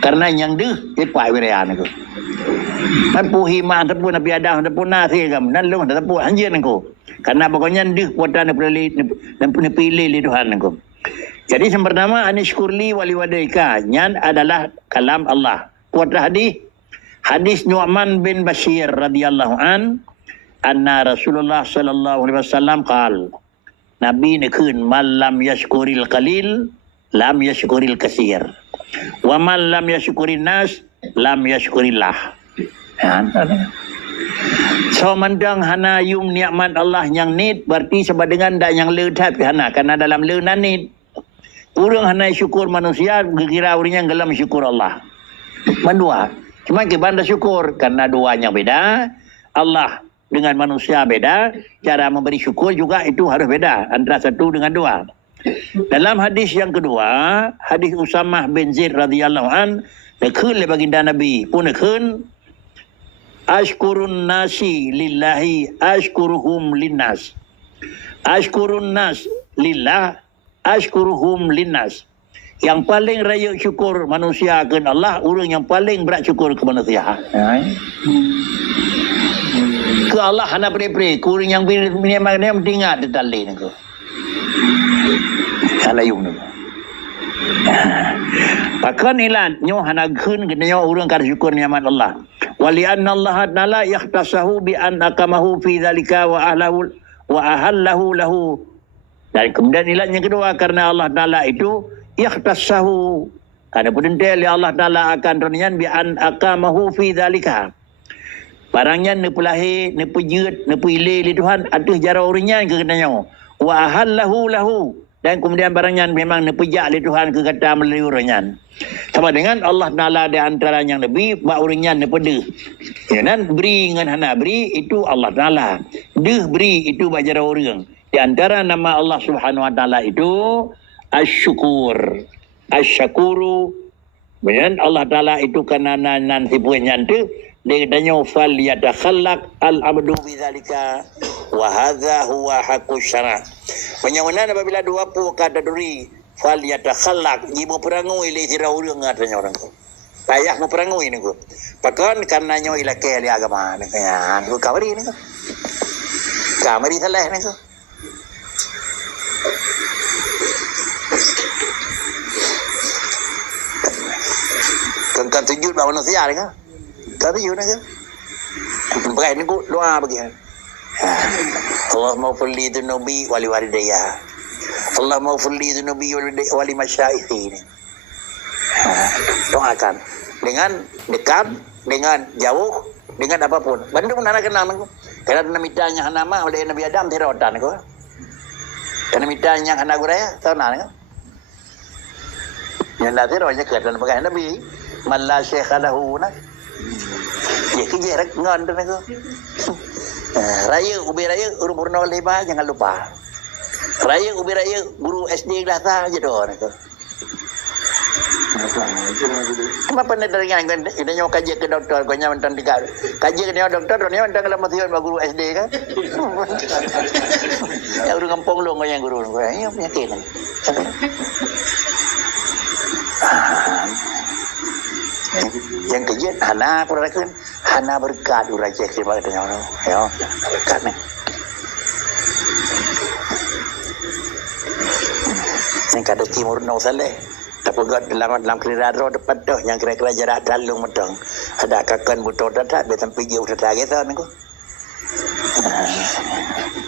karena yang deh itu pak wilayah aku man puhi ma ataupun nabi adam ataupun nasi kam nan long ataupun anjir aku karena pokoknya deh kuatan dan pilih Tuhan aku. Jadi yang pertama anishkurli wali wadaika nyan adalah kalam Allah. Kuat hadis Nu'man bin Bashir radhiyallahu an anna Rasulullah sallallahu alaihi wasallam qala Nabi ni kun man lam yashkuril qalil lam yashkuril katsir wa man lam yashkurin nas lam yashkurillah. So mandang hana yung nikmat Allah yang nit berarti sebab dengan dak yang le tapi hana karena dalam le nanit urang hana syukur manusia kira urang yang gelam syukur Allah. Mandua cuma ke banda syukur karena duanya beda. Allah dengan manusia beda, cara memberi syukur juga itu harus beda antara satu dengan dua. Dalam hadis yang kedua, hadis Usamah bin Zaid radhiyallahu an, dekun le baginda Nabi pun dekun ashkurun nasi lillahi ashkuruhum linnas. Ashkurun nas lillah ashkuruhum linnas. Yang paling raya syukur manusia ke Allah, orang yang paling berat syukur ke manusia. Ke Allah hana pre-pre, kurang yang memang dia mendengar detali ni ko. Kalau yung ni. Pakan ilan nyo hana gun genyo urang kar syukur nikmat Allah. Wali anna Allah ta'ala yahtasahu bi an akamahu fi dzalika wa ahlahu wa ahallahu lahu. Dan kemudian ilan yang kedua karena Allah Ta'ala itu yahtasahu karena potensial Allah Ta'ala akan renian bi an akamahu fi dzalika. Barangnya ne pelahi, ne pejut, ne pilih li Tuhan ada jara orangnya ke kenanya. Wa ahallahu lahu dan kemudian barangnya memang ne pejak li Tuhan ke kata melalui orangnya. Sama dengan Allah Taala di antara yang lebih ba orangnya ne pede. Ya nan beri dengan hana beri itu Allah Taala. Deh beri itu ba jara orang. Di antara nama Allah Subhanahu wa taala itu Asy-Syukur. Asy-Syakuru. Kemudian Allah Taala itu kana nan tipunya tu dia katanya fal yatakhallaq al-abdu bidzalika wa hadza huwa haqqus syara'. Penyawanan apabila dua pu kata duri fal yatakhallaq ibu perangui le tira urang katanya orang tu. Payah mu perangui ni ko. Pakan karena nyo ila ke agama ni kaya ko kamari ni ko. Kamari salah ni ko. Kan sujud bawa manusia ni kan. Kata you nak ke? Pakai ni ku doa bagi. Allahumma fuli dunubi wali walidayya. Allahumma fuli dunubi wali masyayikhi. Doakan dengan dekat, dengan jauh, dengan apapun. Bantu pun anak kenal aku. Karena namitanya nama oleh Nabi Adam tirotan aku. Karena mitanya anak guraya tahu nak. Yang nanti rohnya kerana pakai Nabi Malla syekhalahu nak. Ya kerja ngon tu nak. Raya ubi raya urus-urus leba jangan lupa. Raya ubi raya guru SD kelas je tu nak. Kenapa nak dengar kan? Ini nyawa kaji ke doktor, kau nyawa tentang tiga. Kaji ke nyawa doktor, nyawa tentang dalam masjid guru SD kan? Yang guru kampung lu kau yang guru, kau yang penyakit. Yang kejut hana purakan hana berkat urai cek sebab tanya orang ya berkat ni yang kada timur no saleh tapi dalam kira depan tu yang kira-kira jarak dalung medang ada kakan buto dadak dia sampai jauh dadak gitu ni ko